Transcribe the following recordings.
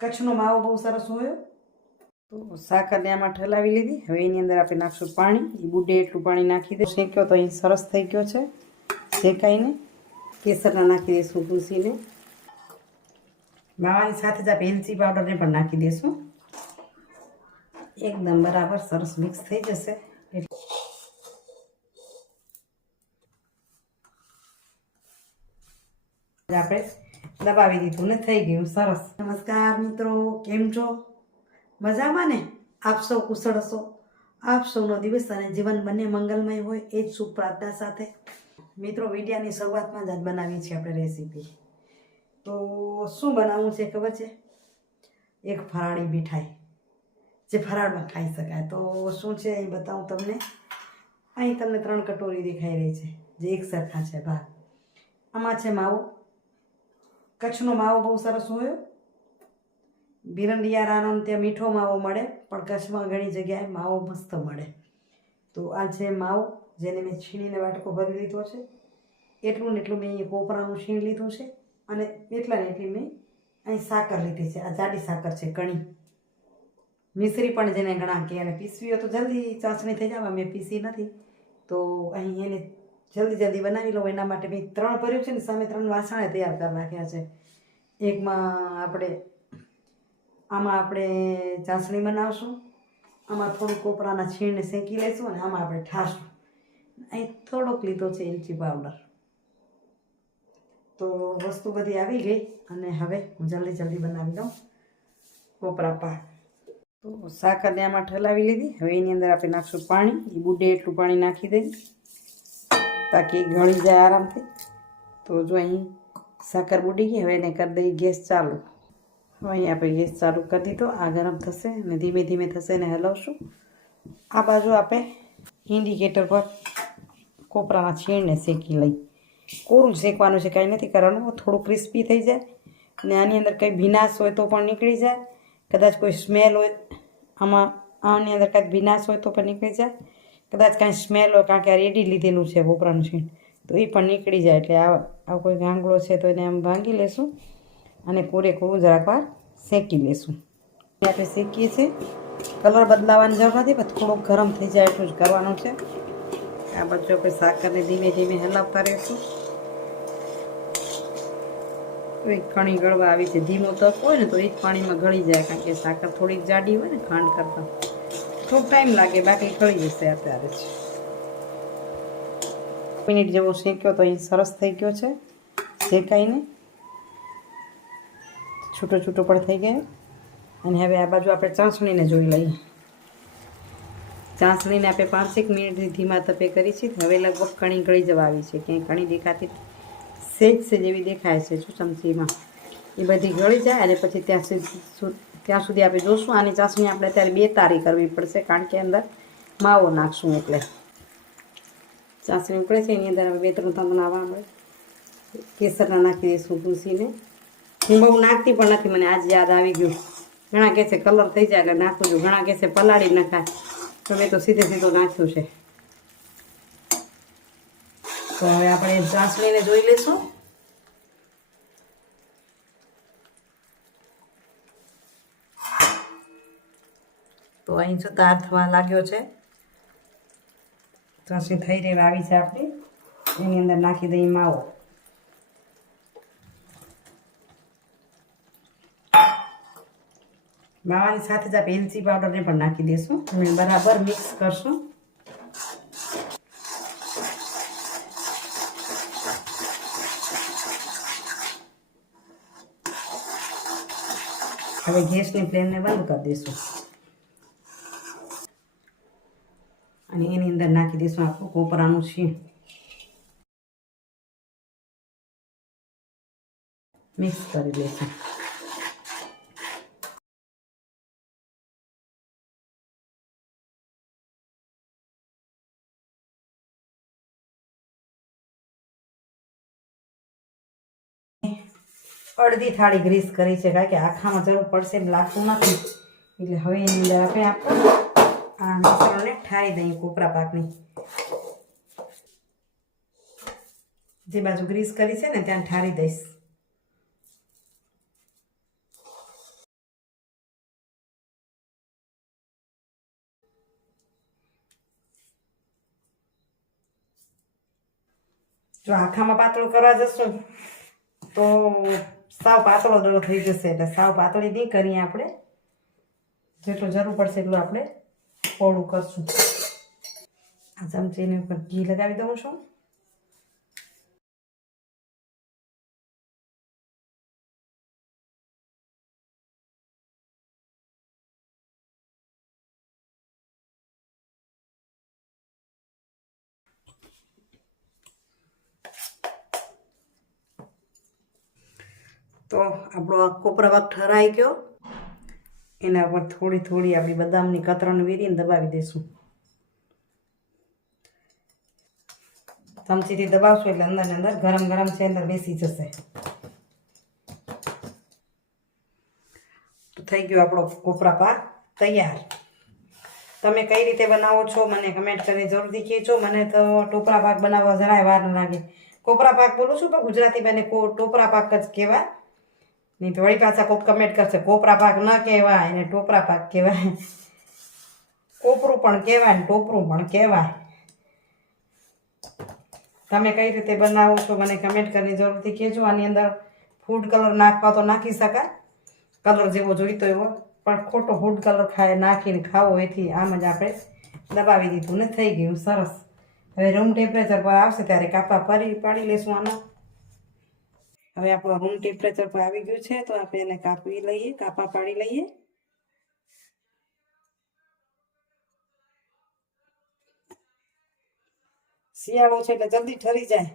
કચ્છનો માવો બહુ સરસ હોય. તો સાકરને આમાં ઠલાવી લીધી. હવે એની અંદર આપણે નાખશું પાણી. એ બુડે એટલું પાણી નાખી દે. શેક્યો તો અહીં સરસ થઈ ગયો છે. શેકાઈને કેસરના નાખી દઈશું ભૂસીને માવાની સાથે જ આપણે એલચી પાવડરને પણ નાખી દઈશું. એકદમ બરાબર સરસ મિક્સ થઈ જશે. આપણે દબાવી દીધું ને થઈ ગયું, સરસ. નમસ્કાર મિત્રો, કેમ છો? મજામાં ને? આપ સૌ કુશળ હશો. આપ સૌનો દિવસ અને જીવન બંને મંગલમય હોય, એ જ શુભ પ્રાર્થના સાથે. મિત્રો, વિડિયાની શરૂઆતમાં જ આજ બનાવી છે આપણે રેસીપી તો શું બનાવવું છે ખબર છે? એક ફરાળી મીઠાઈ. જે ફરાળમાં ખાઈ શકાય. તો શું છે અહીં બતાવું તમને. અહીં તમને ત્રણ કટોરી દેખાઈ રહી છે, જે એક સરખા છે, ભાગ. આમાં છે માવો. કચ્છનો માવો બહુ સરસ હોય. બિરંડિયારાનો ત્યાં મીઠો માવો મળે, પણ કચ્છમાં ઘણી જગ્યાએ માવો મસ્ત મળે. તો આ છે માવો, જેને મેં છીણીને વાટકો ભરી લીધો છે. એટલું ને એટલું મેં અહીં કોપરાનું છીણ લીધું છે અને એટલા ને એટલી મેં અહીં સાકર લીધી છે. આ જાડી સાકર છે કણી મિશ્રી પણ જેને ઘણા કે અને પીસવી તો જલ્દી ચાસણી થઈ જવા મેં પીસી નથી. તો અહીં એને જલ્દી જલ્દી બનાવી લઉં. એના માટે મેં ત્રણ ભર્યું છે ને, સામે ત્રણ વાસણે તૈયાર કરી નાખ્યા છે. એકમાં આપણે, આમાં આપણે ચાસણી બનાવશું. આમાં થોડું કોપરાના છીણને શેકી લઈશું અને આમાં આપણે ઠાસું. અહીં થોડોક લીધો છે ઇલચી પાવડર. તો વસ્તુ બધી આવી ગઈ અને હવે હું જલ્દી જલ્દી બનાવી દઉં કોપરા પાક. તો સાકરને આમાં ઠલાવી લીધી. હવે એની અંદર આપણે નાખશું પાણી. એ બુડે એટલું પાણી નાખી દઈએ તાકી ગળી જાય આરામથી. તો જો અહીં સાકર બુડી ગઈ, હવે એને કરી દઈએ ગેસ ચાલુ. હવે અહીં આપણે ગેસ ચાલુ કરી દીધો, આ ગરમ થશે અને ધીમે ધીમે થશે એને હલાવશું. આ બાજુ આપણે ઇન્ડિકેટર પર કોપરાના છીણને શેકી લઈ. કોરું શેકવાનું છે કાંઈ નથી કરવાનું થોડું ક્રિસ્પી થઈ જાય અને આની અંદર કંઈ ભીનાશ હોય તો પણ નીકળી જાય. કદાચ કોઈ સ્મેલ હોય, આમાં આની અંદર કાંઈક ભીનાશ હોય તો પણ નીકળી જાય. કદાચ કાંઈ સ્મેલ હોય, કારણ કે આ રેડી લીધેલું છે કોપરાનું છીણ તો એ પણ નીકળી જાય એટલે આ આ કોઈ ગાંગડો છે તો એને આમ ભાંગી લેશું અને પૂરેપૂરું જરાક વાર શેકી લેશું. આપણે શેકીએ છીએ. કલર બદલાવાની જરૂર નથી પણ થોડોક ગરમ થઈ જાય એટલું જ કરવાનું છે. આ બાજુ આપણે સાકરને ધીમે ધીમે હલાવતા રહીશું. કણી ગળવા આવી છે. ધીમો તપ હોય ને તો એ જ પાણીમાં ગળી જાય, કારણ કે સાકર થોડીક જાડી હોય ને ખાંડ કરતાં. થોડોક ટાઈમ લાગે બાકી ખળી જશે અત્યારે જ મિનિટ જેવો શેક્યો તો એ સરસ થઈ ગયો છે શેકાઈને છૂટો છૂટો પણ થઈ ગયો અને હવે આ બાજુ આપણે ચાસણીને જોઈ લઈએ ચાસણીને આપણે પાંચેક મિનિટથી ધીમા તપે કરી છે, હવે લગભગ કણી ગળી જવા આવી છે, ક્યાંય કણી દેખાતી સેજ સેજ એવી દેખાય છે, શું ચમચીમાં એ બધી ગળી જાય અને પછી ત્યાં સુધી ત્યાં સુધી આપણે જોશું આની ચાસણી આપણે અત્યારે બે તારી કરવી પડશે, કારણ કે અંદર માવો નાખશું એટલે. ચાસણી ઉકળે છે, એની અંદર આપણે બે ત્રણ ત્રણ નાવા મળે. કેસરના નાખી દઈશું ભૂસીને હું બહુ નાખતી પણ નથી, મને આજ યાદ આવી ગયું. ઘણા કહે છે કલર થઈ જાય એટલે નાખું છું. ઘણા કહે છે પલાળી નખાય તો મેં તો સીધે સીધો નાખ્યું છે. તો હવે આપણે ચાસણીને જોઈ લઈશું. તો અહીં જો તાર થવા લાગ્યો છે. ચાસણી થઈ રહેવા આવી છે આપણી. એની અંદર નાખી દઈએ માવો. માવાની સાથે જ આપણે એલચી પાવડરને પણ નાખી દઈશું અને બરાબર મિક્સ કરશું. હવે ગેસની ફ્લેમને બંધ કરી દઈશું અને એની અંદર નાખી દઈશું આપણું કોપરાનું છીણ. મિક્સ કરી દઈશું અડધી થાળી ગ્રીસ કરી છે કારણ કે આખામાં જરૂર પડશે એમ લાગતું નથી. એટલે હવે એની અંદર આપણે આપણે આ મિશ્રણને ઠારી દઈએ કોપરા પાકની. જે બાજુ ગ્રીસ કરી છે ને ત્યાં ઠારી દઈશ. જો આખામાં પાતળું કરવા જશું તો સાવ પાતળો દડો થઈ જશે. એટલે સાવ પાતળી નહીં કરીએ આપણે. જેટલું જરૂર પડશે એટલું આપણે પોળું કરશું આ ચમચીની ઉપર ઘી લગાવી દઉં છું. તો આપણો આ પ્રવાહ ઠરાઈ ગયો. એના પર થોડી થોડી આપણી બદામની કતરણ વેરીને દબાવી દઈશું ચમચીથી દબાવશું એટલે અંદર અંદર ગરમ ગરમ છે, અંદર બેસી જશે. તો થઈ ગયો આપણો કોપરા પાક તૈયાર. તમે કઈ રીતે બનાવો છો મને કમેન્ટ કરીને જરૂરથી કહેજો. મને તો ટોપરા પાક બનાવવા જરાય વાર ન લાગે. કોપરા પાક બોલું છું પણ ગુજરાતી બને કો ટોપરા પાક જ કહેવાય. નહીં તો વળી પાછા કોક કમેન્ટ કરશે, કોપરા પાક ન કહેવાય એને ટોપરા પાક કહેવાય. કોપરું પણ કહેવાય ને ટોપરું પણ કહેવાય. તમે કઈ રીતે બનાવો છો મને કમેન્ટ કરવાની જરૂરથી કહેજો આની અંદર ફૂડ કલર નાખવા તો નાખી શકાય. કલર જેવો જોઈતો એવો, પણ ખોટો ફૂડ કલર ખાય, નાખીને ખાવો એથી આમ જ આપણે દબાવી દીધું ને થઈ ગયું, સરસ. હવે રૂમ ટેમ્પરેચર પર આવશે ત્યારે કાપા પરી, પાડી લેશું આના. હવે આપણું રૂમ ટેમ્પરેચર પર આવી ગયું છે, તો આપણે એને કાપી લઈએ, કાપા પાડી લઈએ. શિયાળો છે એટલે જલ્દી ઠરી જાય.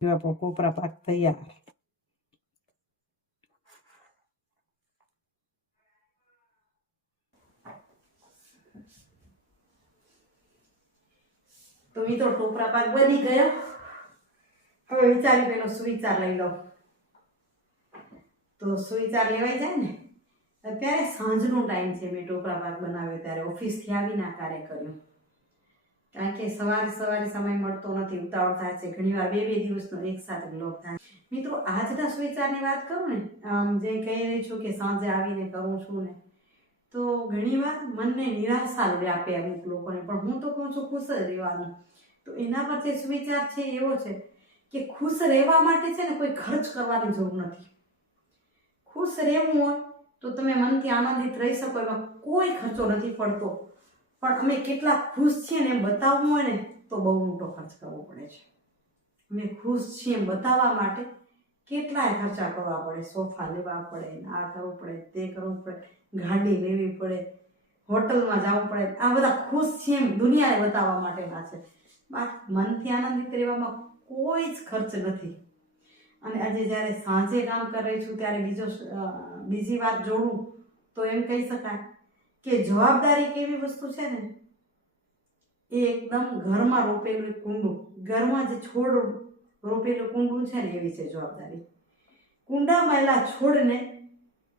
આપણો કોપરા પાક તૈયાર. તો મિત્રો ટોપરા પાક બની ગયો. હવે વિચારી પેલો સુવિચાર લઈ લો તો સુવિચાર લેવાઈ જાય ને? અત્યારે સાંજનો ટાઈમ છે મેં ટોપરા પાક બનાવ્યો ત્યારે ઓફિસથી આવીને આ કાર્ય કર્યું. કારણ કે સવારે સવારે સમય મળતો નથી, ઉતાવળ થાય છે. ઘણીવાર બે બે દિવસનો એક સાથે બ્લોક થાય મિત્રો આજના સુવિચારની વાત કરું ને, આમ જે કહી રહી છું કે સાંજે આવીને કરું છું ને તો ઘણીવાર મનને નિરાશા વ્યાપે અમુક લોકોને. પણ હું તો કહું છું ખુશ જ રહેવાનું. તો એના પર જે સુવિચાર છે એવો છે કે ખુશ રહેવા માટે છે ને કોઈ ખર્ચ કરવાની જરૂર નથી. ખુશ રહેવું હોય તો તમે મનથી આનંદિત રહી શકો, એમાં કોઈ ખર્ચો નથી પડતો. પણ અમે કેટલા ખુશ છીએ ને એમ બતાવવું હોય ને તો બહુ મોટો ખર્ચ કરવો પડે છે. અમે ખુશ છીએ એમ બતાવવા માટે કેટલાય ખર્ચા કરવા પડે, સોફા લેવા પડે, આ કરવું પડે, તે કરવું પડે, ગાડી લેવી પડે, હોટલમાં જવું પડે. આ બધા ખુશ છીએ એમ દુનિયાને બતાવવા માટેના છે. મનથી આનંદિત રહેવામાં કોઈ જ ખર્ચ નથી. અને આજે જ્યારે સાંજે કામ કરી છું, ત્યારે બીજો બીજી વાત જોડું, તો એમ કહી શકાય કે જવાબદારી કેવી વસ્તુ છે ને? એ એકદમ ઘરમાં રોપેલું કુંડું. ઘરમાં જે છોડ રોપેલું કુંડું છે ને એવી છે જવાબદારી. કુંડામાં એલા છોડને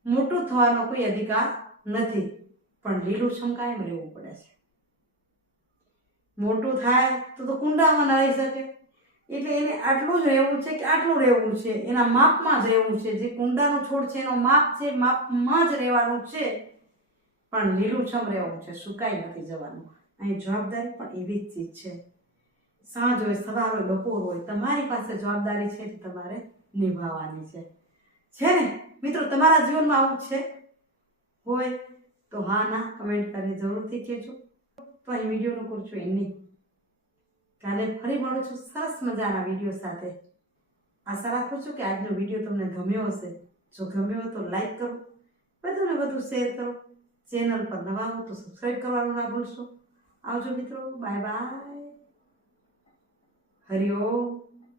મોટું થવાનો કોઈ અધિકાર નથી, પણ લીલું કાયમ રહેવું પડે છે. મોટું થાય તો તો કુંડામાં ન રહી શકે. એટલે એને આટલું જ રહેવું છે કે આટલું રહેવું છે? એના માપમાં જ રહેવું છે. જે કુંડાનું છોડ છે એનો માપ છે, માપમાં જ રહેવાનું છે, પણ લીલુંછમ રહેવું છે. સુકાઈ નથી જવાનું. અહીં જવાબદારી પણ એવી જ ચીજ છે. સાંજ હોય, સવાર હોય, બપોર હોય, તમારી પાસે જવાબદારી છે તે તમારે નિભાવવાની છે. છે ને? મિત્રો, તમારા જીવનમાં આવું છે? હોય તો હા, ના કમેન્ટ કરી જરૂરથી કહેજો. તો અહીં વિડીયોનું કરું છું એમની કાલે ફરી મળું છું. સરસ મજાના વીડિયો સાથે. આશા રાખું છું કે આજનો વીડિયો તમને ગમ્યો હશે. જો ગમ્યો તો લાઈક કરો. વધુને વધુ શેર કરો. ચેનલ પર નવા હો તો સબસ્ક્રાઈબ કરવાનું ના ભૂલશો. આવજો મિત્રો. Bye bye Hariom